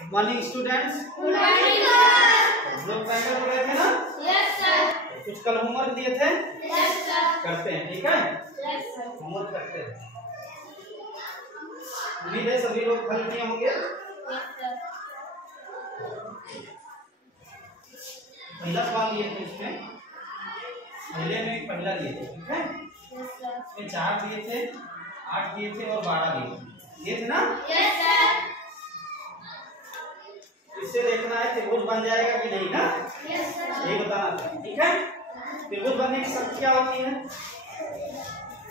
Good morning students. Good morning sir. लोग पहले हो गए थे ना? Yes sir. कुछ कल होमवर्क दिए थे? Yes sir. करते हैं, ठीक है? Yes sir. होमवर्क करते हैं। उम्मीद है सभी लोग कल किए होंगे। Yes sir. पहला सवाल लिए थे इसमें, पहले में पहला लिए थे, ठीक है? Yes sir. इसमें 4 दिए थे, 8 दिए थे और 12 दिए थे ना? Yes sir. इससे देखना है त्रिभुज बन जाएगा कि नहीं ना? Yes sir. ये बताना था, ठीक है? त्रिभुज बनने की शर्त क्या होती है?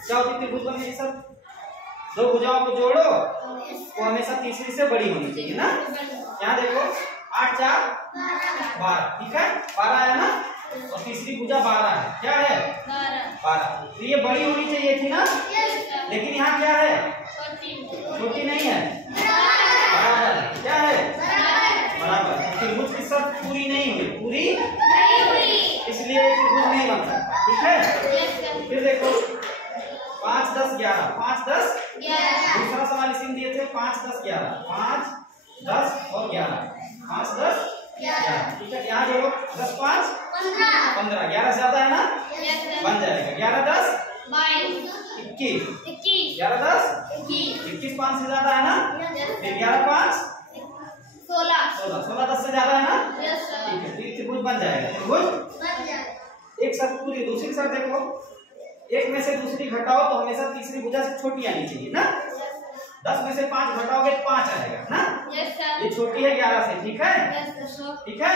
क्या होती है त्रिभुज बनने की शर्त? दो भुजाओं को जोड़ो वो हमेशा तीसरी से बड़ी होनी चाहिए ना? यहाँ देखो 8 4 12, ठीक है? 12 है ना? और तीसरी भुजा 12 है। क्या है? 12। तो ये बड़ी होनी चाहिए थी ना? लेकिन यहाँ क्या है? छोटी नहीं है, बराबर है। क्या है? बराबर। त्रिभुज की शर्त पूरी नहीं हुई, पूरी इसलिए त्रिभुज नहीं बन सकता, ठीक है? फिर देखो 5 10 11, 5 10 दूसरा सवाल इसी में दिए थे 5 10 11, 5 10 और 11, 5 10 11, ठीक है? यहाँ जोड़ो 10 5 15, 11 ज्यादा है ना? बन जाएगा 11 10 21, 11 10 21, 5 से ज्यादा है ना? फिर 11 5 16, 16 10 से ज्यादा है ना? ठीक है, तो त्रिभुज बन जाएगा। त्रिभुज एक शर्त पूरी। दूसरी शर्त देखो, एक में से दूसरी घटाओ तो हमेशा तीसरी भुजा से छोटी आनी चाहिए ना? 10 में से 5 घटाओगे 5 आएगा ना? ये छोटी है 11 से, ठीक है? ठीक है?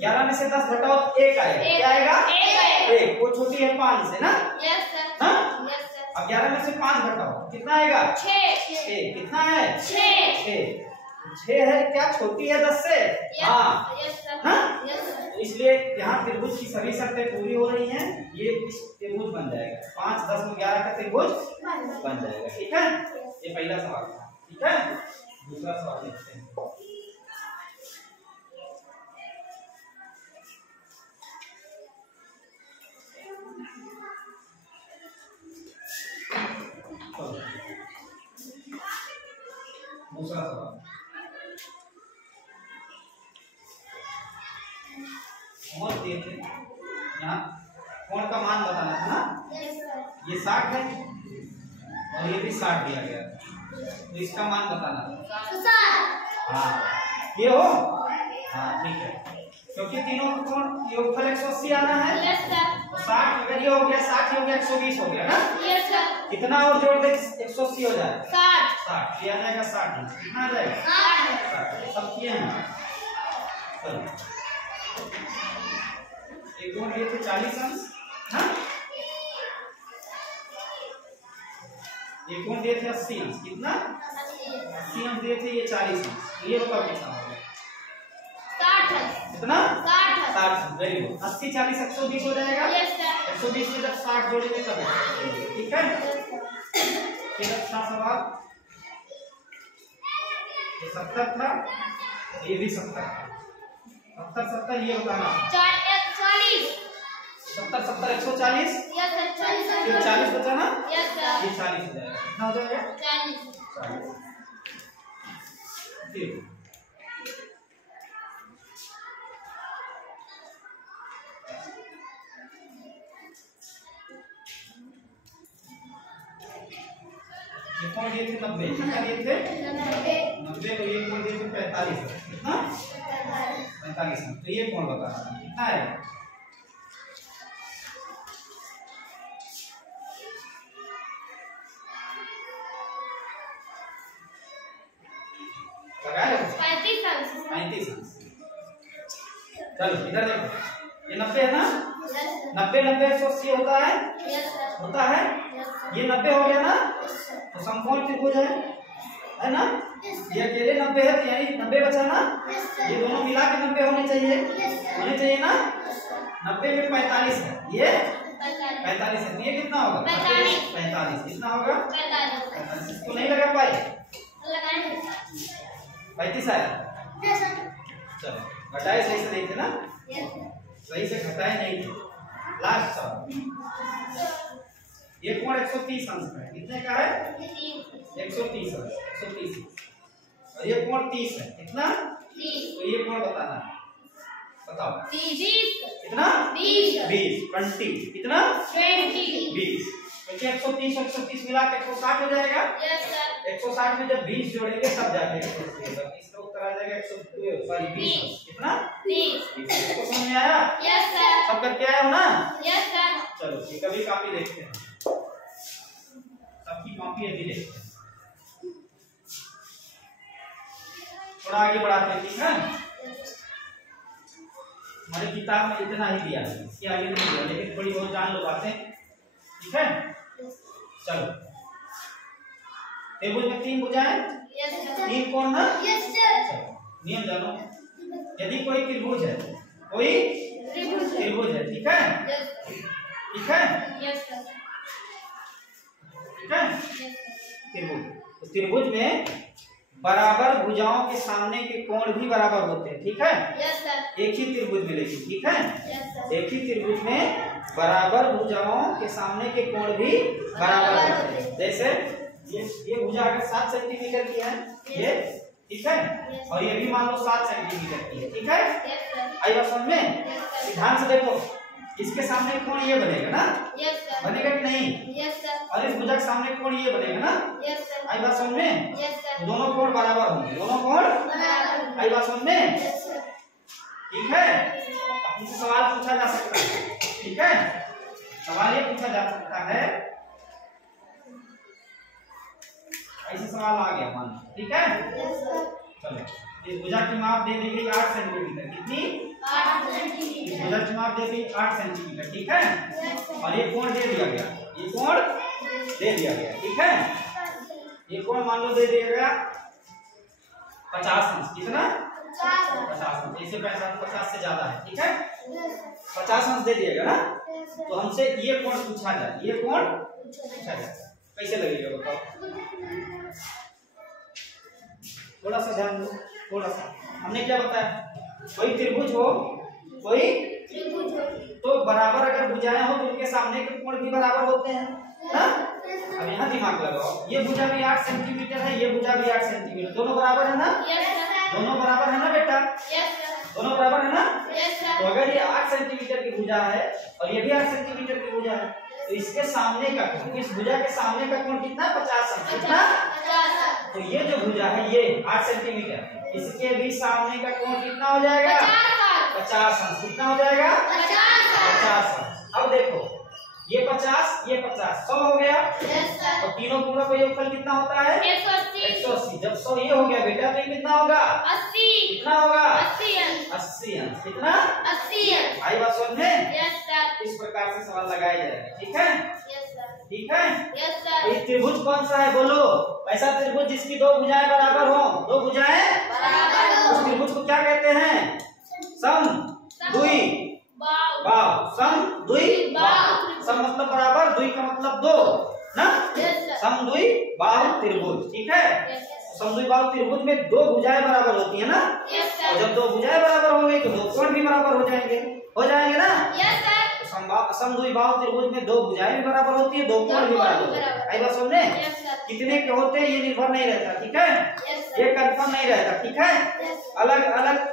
11 में से 10 घटाओ तो 1 आएगा। क्या आएगा? 1। वो छोटी है 5 से ना? हाँ? अब 11 में से 5 घटाओ कितना आएगा? 6। कितना है? 6 है। क्या छोटी है 10 से? हाँ। हाँ? इसलिए यहाँ त्रिभुज की सभी शर्तें पूरी हो रही हैं, ये त्रिभुज बन जाएगा। 5 10 और 11 का त्रिभुज बन जाएगा, ठीक है? ये पहला सवाल था, ठीक है? दूसरा सवाल देखते हैं। दूसरा सवाल और दिए थे, यहाँ कोण का मान बताना था ना? ये 60 है और ये भी 60 दिया गया, तो इसका मान बताना था। हाँ ये हो, हाँ ठीक है, क्योंकि तीनों का कोण योगफल 180 आना है। तो 60 अगर ये हो गया 60 हो गया 120 हो गया ना? कितना और जोड़ दे 180 हो जाए 60, ये आ जाएगा 60। कितना आ जाएगा? 60। सब किए हैं। चलो एक कोण दिए थे 40 अंश, हाँ? एक कोण दिए थे 80 अंश। कितना? 80 अंश दिए थे, ये 40 अंश। ये बताओ कितना होगा? 60। कितना? 60। Very good. 80 40 120 हो जाएगा। 120 में जब 60 जोड़ेंगे तब, ठीक है? फिर अच्छा सवाल, ये 70 था, ये भी 70 था। 70 70 ये बताना। 70 70 140, फिर 40 बचा ना? ये 40 हो जाएगा। कितना हो जाएगा? 40। फिर ये कौन दिए थे? 90। कितना दिए थे? 90। तो ये कौन दिए थे? 45। कितना? 45। तो ये कौन बताना कितना है? लगाए 35 अंश। चलो इधर देखो, ये 90 है ना? 90 90 180 होता है, होता है? ये 90 हो गया ना? तो समकोण त्रिभुज है ना? ये अकेले 90 है, तो यानी 90 बचा ना? ये दोनों मिला के 90 होने चाहिए ना? 90 में 45 है, ये 45 है, तो ये कितना होगा? 45। कितना होगा? 45। इसको नहीं लगा पाए? 35 आया। चलो घटाए सही से नहीं थे ना? सही से घटाए नहीं थे। लास्ट सवाल, ये कोण 130 अंश का है। कितने का है? 130 अंश। 130। और ये कोण 30 है। कितना? 30 तो ये कोण बताना है, बताओ 20 कितना 20 20 कितना 20 क्योंकि 130 130 मिला के 160 हो जाएगा। यस सर 160 में जब 20 जोड़ेंगे तब जाके 180 होगा। इसका उत्तर आ जाएगा 20 कितना 30 इसको समझ में आया? यस सर सब करके आए हो ना? यस सर चलो ठीक अभी कॉपी देखते हैं, सबकी कॉपी अभी देखते हैं, थोड़ा आगे बढ़ाते हैं ठीक है। हमारी किताब में इतना ही दिया है, इसके आगे नहीं दिया, लेकिन थोड़ी बहुत जान लो बातें ठीक है। चलो त्रिभुज में 3 भुजाएं यस सर 3 कोण ना। यस सर चलो नियम जानो, यदि कोई त्रिभुज है, कोई त्रिभुज है ठीक है, ठीक है यस सर ठीक है। त्रिभुज, तो त्रिभुज में बराबर भुजाओं के सामने के कोण भी बराबर होते हैं ठीक है। यस सर एक ही त्रिभुज में लेकिन ठीक है, यस सर एक ही त्रिभुज में बराबर भुजाओं के सामने के कोण भी बराबर होते हैं। जैसे ये भुजा अगर 7 सेंटीमीटर की है ये ठीक है, और ये भी मान लो 7 सेंटीमीटर की है ठीक है। यस सर आई बात समझ में? ध्यान से देखो, इसके सामने कोण ये बनेगा ना, यस सर बनेगा कि नहीं? यस सर और इस भुजा के सामने कोण ये बनेगा ना। यस सर आई बात समझ में? यस सर दोनों कोण बराबर होंगे, दोनों कोण बराबर आई बात समझ में? यस सर ठीक है। अब इनसे सवाल पूछा जा सकता है ठीक है, सवाल ये पूछा जा सकता है, ऐसे सवाल आ गया मान लो ठीक है। यस सर चलो इस भुजा की माप दे दी गई 8 सेंटीमीटर, कितनी 8 इस सेंटीमीटर भुजा की माप दे दी 8 सेंटीमीटर ठीक है, यस सर और ये कोण दे दिया गया, ये कोण दे दिया गया ठीक है। ये कोण मान लो दे दिया गया 50 अंश, कितना 50 अंश, इसे 50 से ज्यादा है ठीक है, 50 अंश दे दिएगा ना। तो हमसे ये कोण पूछा जाए, ये कोण पूछा जाए, कैसे लगेगा बताओ, थोड़ा सा ध्यान दो, थोड़ा सा। हमने क्या बताया, कोई त्रिभुज हो, कोई तो बराबर अगर भुजाएं हो तो उनके सामने के कोण भी बराबर होते हैं ना। अब यहाँ दिमाग लगाओ, ये भुजा भी 8 सेंटीमीटर है, ये भुजा भी 8 सेंटीमीटर, दोनों बराबर है ना, दोनों बराबर है ना बेटा, दोनों बराबर है ना। तो अगर ये 8 सेंटीमीटर की भुजा है और ये भी 8 सेंटीमीटर की भुजा है, तो इसके सामने का कोण, इस भुजा के सामने का कोण कितना 50 अंश, कितना। तो ये जो भुजा है ये 8 सेंटीमीटर, इसके भी सामने का कोण कितना हो जाएगा 50 अंश, कितना हो जाएगा 50 अंश। अब देखो ये 50 सब हो गया, और तीनों कोणों का योगफल कितना होता है 180। जब 100 ये हो गया बेटा तो ये कितना होगा 80, कितना होगा 80 अंश, कितना 80 आई बात समझ में? यस सर इस प्रकार से सवाल लगाया जाएगा ठीक है, यस सर ठीक है। यस तो सर ये त्रिभुज कौन सा है बोलो, ऐसा त्रिभुज जिसकी 2 भुजाएं बराबर हो, 2 भुजाएं बराबर उस त्रिभुज को क्या कहते हैं, सम द्वि बाहु, सम द्वि बाहु, सम मतलब बराबर, द्वि का मतलब 2 ना, सम द्वि बाहु त्रिभुज ठीक है। सम द्वि बाहु त्रिभुज में 2 भुजाएं बराबर होती है ना, और जब 2 भुजाएं बराबर होंगी तो 2 कोण भी बराबर हो जाएंगे ना। सम द्वि बाहु त्रिभुज में 2 भुजाएं भी बराबर होती है, 2 कोण भी बराबर होते हैं। आई बात समझे? कितने के होते हैं ये निर्भर नहीं रहता ठीक है, ये कंफर्म नहीं रहता ठीक है, अलग अलग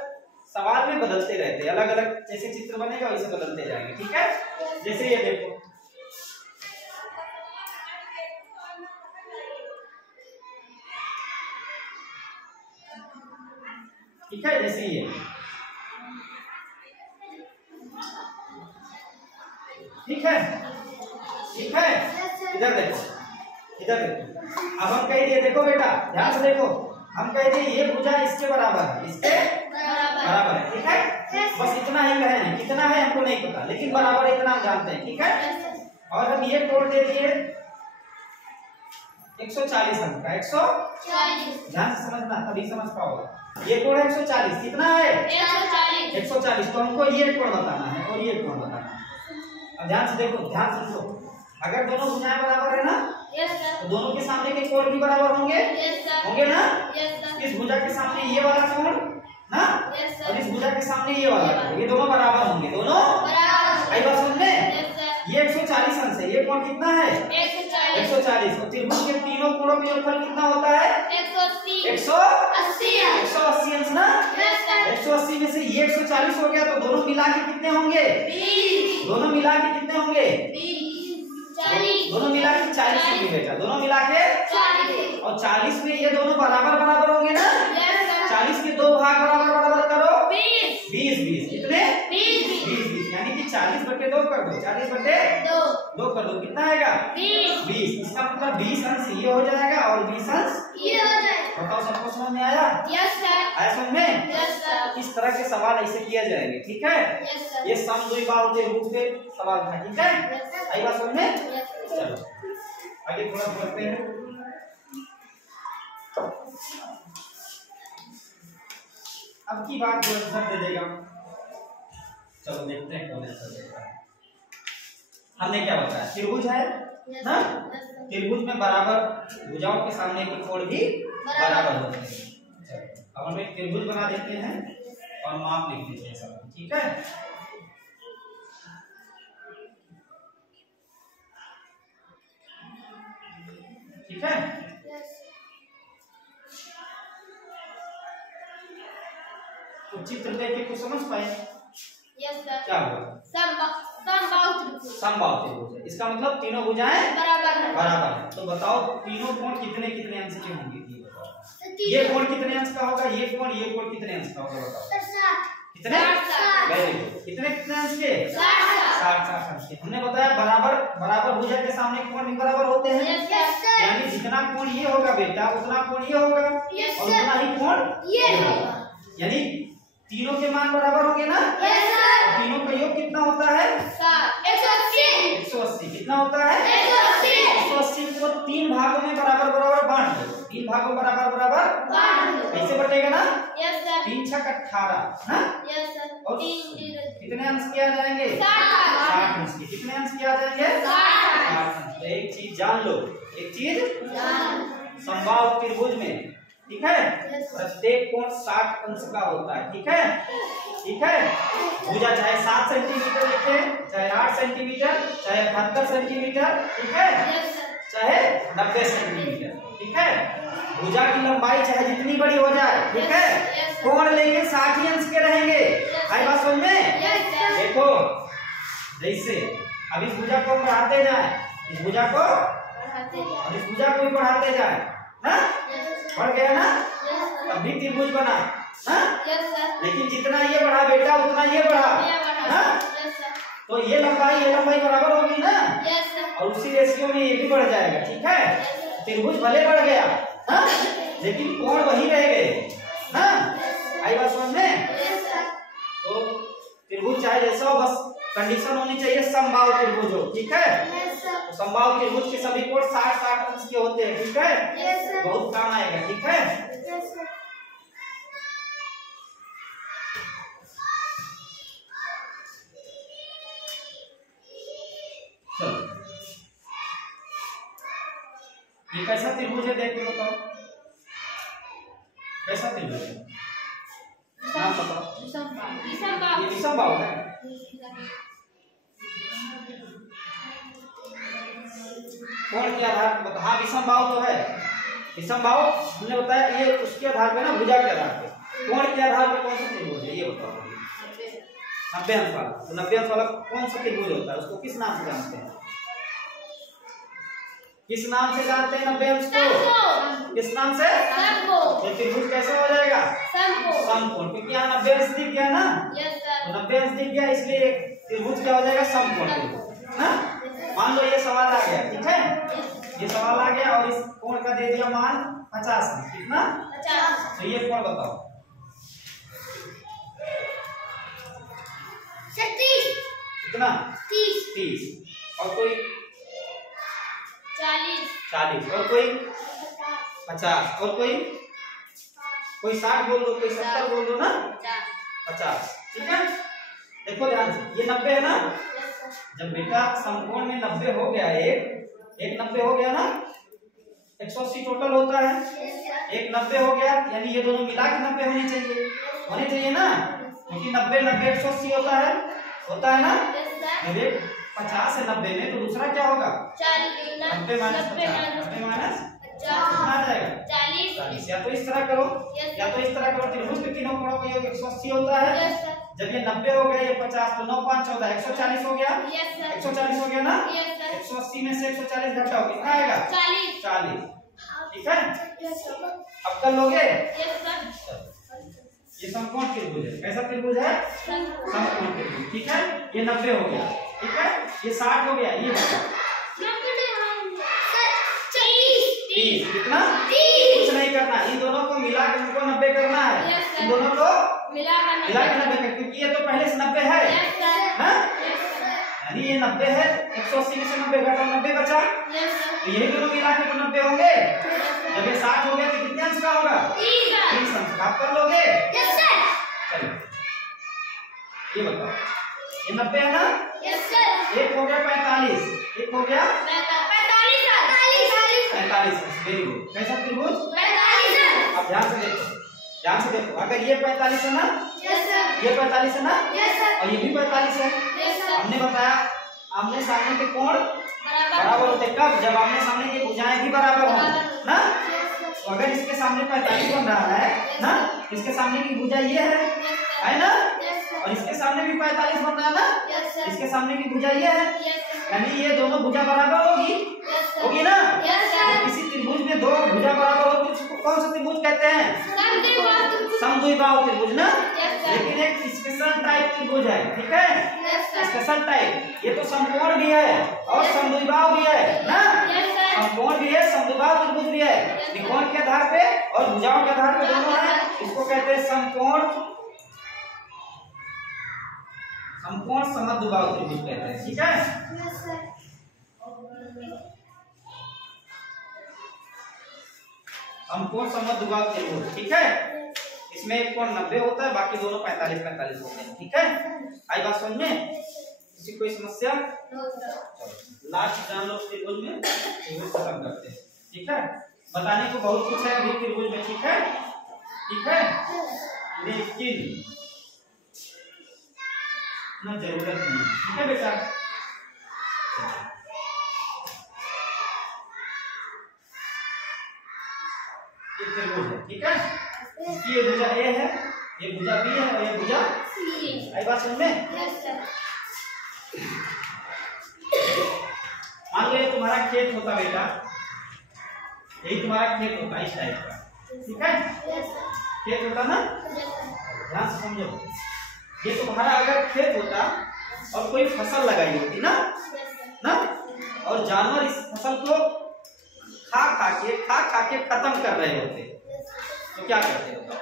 सवाल में बदलते रहते हैं, अलग अलग जैसे चित्र बनेगा वैसे बदलते जाएंगे ठीक है। जैसे ये देखो ठीक है, जैसे ये ठीक है, ठीक है। इधर देखो, इधर देखो, अब हम कह दिए, देखो बेटा ध्यान से देखो, हम कह दिए ये भुजा इसके बराबर है, इसके बराबर है ठीक है। बस इतना ही कहे हैं, कितना है हमको नहीं पता, लेकिन बराबर इतना हम जानते हैं ठीक है। और हम ये कोण दे दिए 140 अंक का, 140, ध्यान से समझना तभी समझ पाओगे। ये कोण 140, कितना है 140, तो हमको ये कोण बताना है और ये कोण बताना है। अब ध्यान से देखो, ध्यान से सुनो, अगर दोनों भुजाएं बराबर है ना, तो दोनों के सामने के कोण भी बराबर होंगे, होंगे ना। इस भुजा के सामने ये वाला कोण ना, और इस भुजा के सामने ये वाला कोण, ये दोनों बराबर होंगे, दोनों आई बात समझ में? ये 140 अंश है, ये कोण कितना है 140, और त्रिभुज के तीनों कोणों का योगफल कितना होता है 180 अंश ना। 180 में से ये 140 हो गया, तो दोनों मिला के कितने होंगे? 20 दोनों मिला के कितने होंगे? 40 दोनों मिला के 40 होंगे बेटा, दोनों मिला के 40 और 40 में ये दोनों बराबर बराबर होंगे ना? यस सर 40 के दो भाग बराबर बराबर करो, 20 20 कितने? 20 यानी कि 40/2 कर दो, 40/2 कर दो, कितना आएगा? 20। इसका मतलब 20 अंश ये हो जाएगा और 20 अंश ये हो जाएगा। बताओ, सबको समझ में आया? यस सर आया समझ में? यस सर इस तरह के सवाल ऐसे किए जाएंगे, ठीक है? यस सर ये सम द्विबाहु त्रिभुज के सवाल था, ठीक है? यस सर आई बात समझ में? यस सर चलो आगे थोड़ा बढ़ते हैं। अब की बात जो आंसर दे देगा, चलो देखते हैं कौन आंसर देगा। हमने क्या बताया? त्रिभुज है ना? त्रिभुज में बराबर भुजाओं के सामने के कोण भी बराबर होते हैं। चलो अब हम एक त्रिभुज बना देते हैं और माप लिख देते हैं सब, ठीक है? ठीक है, तो चित्र देख के कुछ समझ पाए? यस सर क्या हुआ? समबाहु त्रिभुज समबाहु त्रिभुज है, इसका मतलब तीनों भुजाएं बराबर है। बराबर है। तो बताओ तीनों कोण कितने कितने अंश के होंगे? ये बताओ, ये कोण कितने अंश का होगा? ये कोण कितने अंश का होगा? बताओ कितने? 60 वेरी गुड। कितने कितने अंश के? 60 अंश के। हमने बताया बराबर बराबर भुजा के सामने कोण भी बराबर होते हैं, यस सर यानी जितना कोण ये होगा बेटा उतना कोण ये होगा यस और सर उतना ही कोण ये होगा, होगा। यानी तीनों के मान बराबर होंगे ना? यस सर और तीनों का योग कितना होता है? 180 180। कितना होता है? 180 180 को 3 भागों में बराबर बराबर बांट दो, 3 भागों बराबर बराबर बांट दो। कैसे बटेगा ना? यस सर 3 छक 18 ना? यस सर और 3 कितने अंश किया जाएंगे? 60 अंश के। कितने अंश किया जाएंगे? 60 अंश। तो एक चीज जान लो, एक चीज समबाहु त्रिभुज में, ठीक है, प्रत्येक कोण 60 अंश का होता है, ठीक है? ठीक है, भुजा चाहे 7 सेंटीमीटर लिखे, चाहे 8 सेंटीमीटर, चाहे 78 सेंटीमीटर, ठीक है, चाहे 90 सेंटीमीटर, ठीक है? भुजा की लंबाई चाहे जितनी बड़ी हो जाए, ठीक है, कोण लेके 60 अंश के रहेंगे। आई बात समझ में? देखो जैसे अब इस भुजा को बढ़ाते जाए, इस भुजा को और इस भुजा को भी बढ़ाते जाए, ना? बढ़ गया ना? तब भी त्रिभुज बना, हाँ? लेकिन जितना ये बढ़ा बेटा उतना ये बढ़ा, हाँ? तो ये लंबाई बराबर होगी ना? और उसी रेशियो में ये भी बढ़ जाएगा, ठीक है? त्रिभुज भले बढ़ गया, हाँ? लेकिन कोण वही रह गए, हाँ? आई बात समझ में? तो त्रिभुज चाहे जैसा हो, बस कंडीशन होनी चाहिए समबाहु त्रिभुज हो, ठीक है? तो समबाहु त्रिभुज के सभी कोण 60 अंश के होते हैं, ठीक है? बहुत काम आएगा, ठीक है? चलो ये कैसा त्रिभुज है देख के बताओ, कैसा त्रिभुज है? नाम बताओ। ये विषमबाहु है। कोण के आधार पर? हाँ विषमबाहु तो है। विषमबाहु हमने बताया ये उसके आधार पे ना, भुजा के आधार पे। कोण के आधार पे कौन सा त्रिभुज है ये बताओ? 90 अंश वाला। तो 90 अंश वाला कौन सा त्रिभुज होता है? उसको किस नाम से जानते हैं? किस नाम से जानते हैं 90 अंश को? किस नाम से? ये त्रिभुज कैसे हो जाएगा? समकोण। क्योंकि यहाँ 90 अंश दिख गया ना, तो 90 अंश दिख गया, इसलिए त्रिभुज क्या हो जाएगा? समकोण। मान लो ये सवाल आ गया, ठीक है? ये सवाल आ गया और इस कोण का दे दिया मान 50 अंश। कितना? 50। तो ये कोण बताओ। 30 कितना? 30। और कोई? 40। और कोई? 50। और कोई? कोई 60 बोल दो, कोई 70 बोल दो ना? 50, ठीक है? देखो ध्यान से, ये 90 है ना? जब बेटा समकोण में 90 हो गया, एक 90 हो गया ना, 180 टोटल होता है, एक 90 हो गया, यानी ये दोनों मिला के 90 होने चाहिए ना? क्योंकि 90 180 होता है ना? जब एक 50 है 90 में, तो दूसरा क्या होगा? 40 90 माइनस 50, 90 माइनस कितना आ जाएगा 40। 40। या तो इस तरह करो Yes, या तो इस तरह करो। त्रिभुज के तीनों कोणों का योग 180 होता है। Yes, sir. जब ये 90 हो गया, ये 50, तो 9 5 14 140 हो गया। Yes, sir. 140 हो गया ना। Yes, sir. 180 में से 140 घटाओ, कितना आएगा 40। 40। ठीक है, Yes, sir. अब कर लोगे। Yes, sir. ये समकोण त्रिभुज है। कैसा त्रिभुज है? समकोण त्रिभुज। ठीक है, ये 90 हो गया। ठीक है, ये 60 हो गया। ये बचा 30। कितना? कुछ नहीं करना, इन दोनों को मिला के हमको 90 करना है। Yes, sir. इन दोनों को मिला मिला के 90 कर, क्योंकि ये तो पहले से 90 है। Yes, sir. हाँ? Yes, sir. यानी ये 90 है। 180 में से 90 घटाओ, 90 बचा। Yes, sir. तो यही दोनों मिला के तो 90 होंगे। Yes, sir. जब ये 60 हो गया तो कितने अंश का होगा? 30 अंश का। आप कर लोगे? Yes, sir. चलो, ये बताओ, ये 90 है ना। Yes, sir. एक हो गया 45, एक हो गया 45। Very good. कैसा त्रिभुज? अब ध्यान से देखो, ध्यान से देखो। अगर ये 45 है ना, ये 45 है ना, और ये भी 45 है। हमने बताया आमने सामने के कोण बराबर होते कब? जब आमने सामने की भुजाएं भी बराबर हो ना। तो अगर इसके सामने 45 बन रहा है ना, इसके सामने की भुजा ये है ना, और इसके सामने भी 45 बन रहा है ना, इसके सामने की भुजा ये है, यानी ये दोनों भुजा बराबर होगी ना। तो किसी त्रिभुज में दो भुजा बराबर हो तो उसको कौन सा त्रिभुज कहते हैं? समद्विबाहु त्रिभुज ना। लेकिन एक स्पेशल टाइप त्रिभुज है। ठीक है, स्पेशल टाइप। ये तो समकोण भी है और समद्विबाहु भी है ना। समकोण भी है, समद्विबाहु त्रिभुज भी है। त्रिकोण के आधार पे और भुजाओं के आधार पे दोनों है। इसको कहते हैं समकोण समद्विबाहु त्रिभुज कहते हैं। ठीक है, समकोण समद्विबाहु त्रिभुज। ठीक है, इसमें एक कोण 90 होता है, बाकी दोनों 45 होते हैं। ठीक है, आई बात समझ में? किसी कोई समस्या? लास्ट जान लो त्रिभुज में, त्रिभुज खत्म करते हैं। ठीक है, बताने को बहुत कुछ है अभी त्रिभुज में। ठीक है, ठीक है, लेकिन ना जरूरत नहीं। ठीक है बेटा, ये त्रिभुज है। ठीक है, इसकी ये भुजा ए है, ये भुजा बी है और ये भुजा सी है। आई बात समझ में? मान लो तुम्हारा खेत होता बेटा, यही तुम्हारा खेत होता इस टाइप का। ठीक है, खेत होता ना, ध्यान से समझो। ये तुम्हारा अगर खेत होता और कोई फसल लगाई होती ना, और जानवर इस फसल को खा खा के खत्म कर रहे होते, तो क्या करते होता?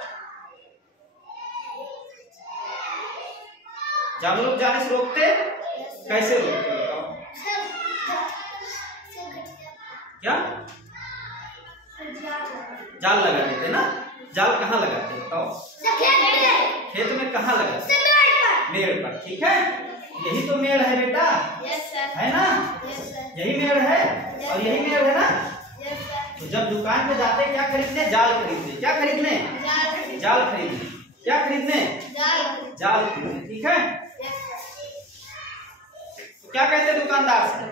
जानवर जाने से रोकते? कैसे रोकते बताओ? क्या? जाल लगा देते ना। जाल कहाँ लगाते बताओ? खेत में कहाँ लगाते? मेड़ पर। ठीक है, यही तो मेड़ है बेटा, है ना? यही मेड़ है और यही मेड़ है ना। तो जब दुकान पे जाते क्या खरीदने? जाल खरीदने। क्या खरीदने? जाल खरीदने। क्या खरीदने? जाल खरीदने। ठीक है, तो क्या कहते दुकानदार से?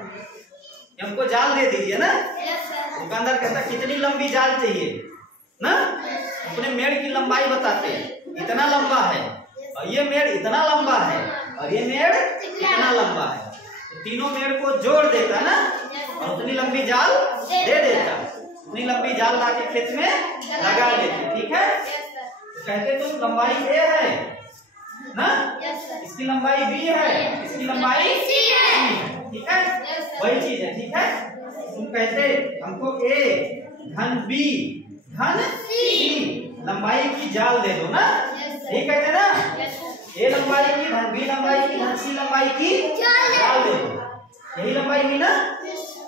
हमको जाल दे दीजिए ना। दुकानदार कहता कितनी लंबी जाल चाहिए ना, अपने मेड़ की लंबाई बताते हैं, इतना लंबा है और ये मेड़ इतना लंबा है और ये मेड़ इतना लंबा है। तो तीनों मेड़ को जोड़ देता ना और उतनी लंबी जाल दे देता। उतनी लंबी जाल ला के खेत में लगा लेते। ठीक है, तो कहते तुम लंबाई ए है ना, इसकी लंबाई बी है, इसकी लंबाई सी है। ठीक है, वही चीज है। ठीक है, तुम कहते हमको ए धन बी धन सी लंबाई की जाल दे दो ना, यही कहते ना। ए लंबाई की धन बी लंबाई की धन सी लंबाई की जाल दे दो, यही लंबाई हुई ना।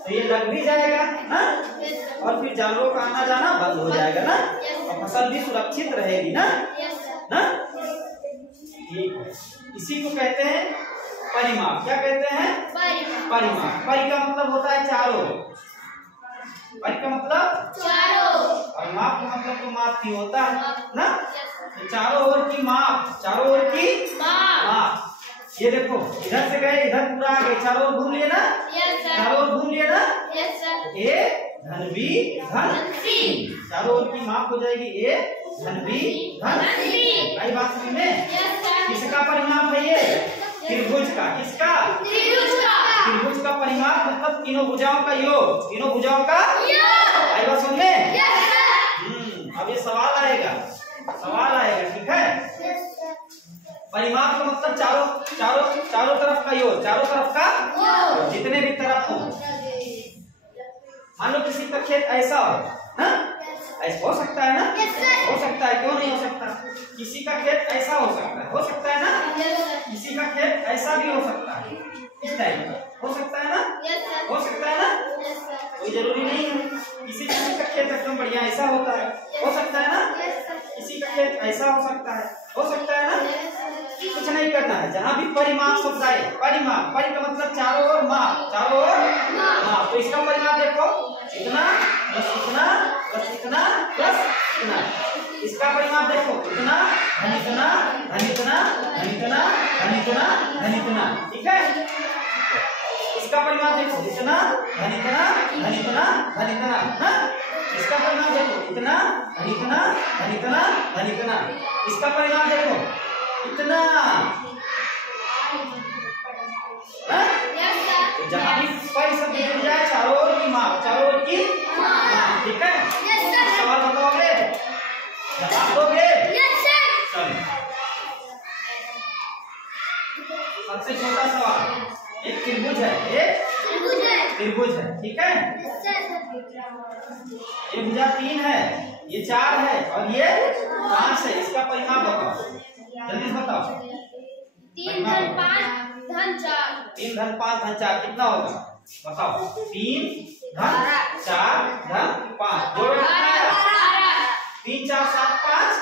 तो ये लग भी जाएगा ना, और फिर जानवरों का आना जाना बंद हो जाएगा ना, और फसल भी सुरक्षित रहेगी ना। इसी को कहते हैं परिमाप। क्या कहते हैं? परिमाप। परि का मतलब होता है चारों, परि का मतलब चारों, और माप का मतलब तो माप ही होता है ना। तो चारों ओर की माप, चारों ओर की माप। ये देखो इधर से गए इधर पूरा आ गए, चारों ओर घूम लिए ना, चारों ओर घूम लिए ना। ये धन बी धन सी। चारों ओर की माप हो जाएगी ए धन बी धन सी। आई बात समझ में? किसका परिमाप है ये? त्रिभुज का। किसका? त्रिभुज का परिमाप मतलब तीनों भुजाओं का योग। तीनों भुजाओं का आई बात समझ में? अब ये सवाल आएगा, सवाल आएगा, ठीक है। परिमाप का मतलब चारों तरफ का योग, चारों तरफ का जितने भी तरफ हो। मान लो किसी का खेत ऐसा हो, ऐसा हो सकता है ना? हो सकता है, क्यों नहीं हो सकता? किसी का खेत ऐसा हो सकता है, हो सकता है ना? किसी का खेत ऐसा भी हो सकता है, इस टाइप का हो सकता है ना? हो सकता है ना? कोई जरूरी नहीं है। किसी का खेत एकदम बढ़िया ऐसा होता है, हो सकता है ना? किसी का खेत ऐसा हो सकता है, हो सकता है ना? कुछ नहीं करना है, जहाँ भी परिमाप शब्द आए, परिमाप, परि का मतलब चारों ओर माप, चारों ओर माप। तो इसका परिमाप देखो, इतना प्लस इतना प्लस इतना प्लस इतना। इसका परिमाप देखो, इतना धन इतना धन इतना धन इतना धन इतना धन इतना, ठीक है। इसका परिमाप देखो, इतना धन इतना धन इतना धन इतना, इसका परिमाप देखो, इतना धन इतना धन इतना धन इतना। इसका परिमाप देखो, इतना। तो जहाँ भी पर शब्द जुड़ जाए, चारों ओर की माप, चारों ओर की माप, ठीक है। सवाल बताओगे, जवाब दोगे? चलो, सबसे छोटा सवाल, एक त्रिभुज है, एक त्रिभुज है, ठीक है। ये भुजा 3 है, ये 4 है और ये 5 है। इसका परिमाप बताओ, जल्दी बताओ। 3 धन 5 धन 4। 3 धन 5 धन 4 कितना होगा बताओ? 3 धन 4 धन 5 जोड़ो कितना आया? 3 4 7 5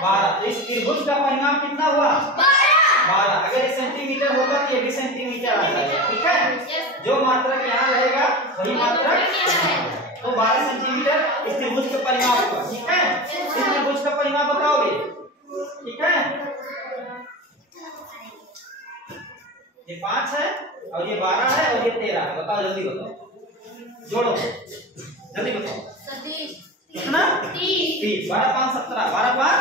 12। तो इस त्रिभुज का परिमाप कितना हुआ? 12। अगर ये सेंटीमीटर होगा तो ये भी सेंटीमीटर आता है, ठीक है। जो मात्रक यहाँ रहेगा वही मात्रक, तो 12 सेंटीमीटर इस त्रिभुज का परिमाप हुआ, ठीक है। इस त्रिभुज का परिमाप बताओगे, ठीक है। ये 5 है और ये 12 है और ये 13 है। बताओ, जल्दी बताओ, जोड़ो, जल्दी बताओ। कितना? 30। 12 5 17, 12 5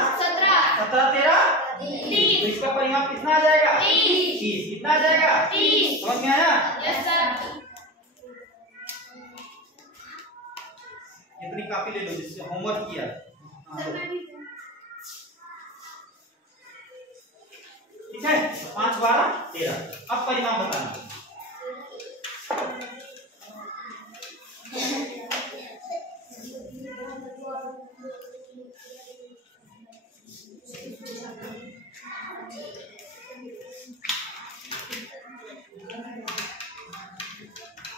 17 13 30। तो इसका परिमाप कितना आ जाएगा? 30। कितना आ जाएगा? 30। समझ में आया? Yes sir. इतनी कॉपी ले लो जिससे होमवर्क किया। ठीक है, 5 12 13। अब परिमाप बताना।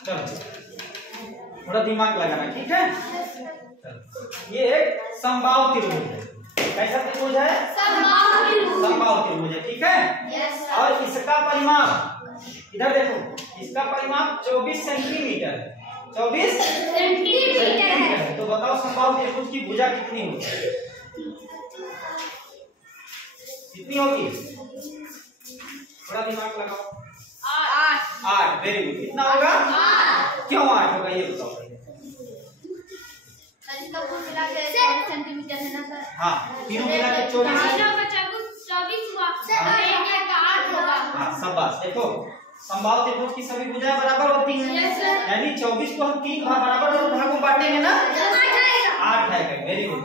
चलो, थोड़ा दिमाग लगाना, ठीक है। ये एक समबाहु त्रिभुज है। कैसा त्रिभुज है? समबाहु त्रिभुज है, ठीक है। और इसका परिमाप इधर देखो, इसका परिमाप 24 सेंटीमीटर है। 24 सेंटीमीटर है। तो बताओ समबाहु त्रिभुज की भुजा कितनी होगी? कितनी होगी? थोड़ा दिमाग लगाओ। 8। Very good. कितना होगा? 8। क्यों 8 होगा ये बताओ। सेंटीमीटर है ना सर? हाँ, तीनों मिला के 24 हुआ। हाँ, शाबाश। देखो, समबाहु त्रिभुज की सभी भुजाएं बराबर होती हैं, यानी 24 को हम 3 बराबर भागों में बांटेंगे ना, 8 आएगा। Very good.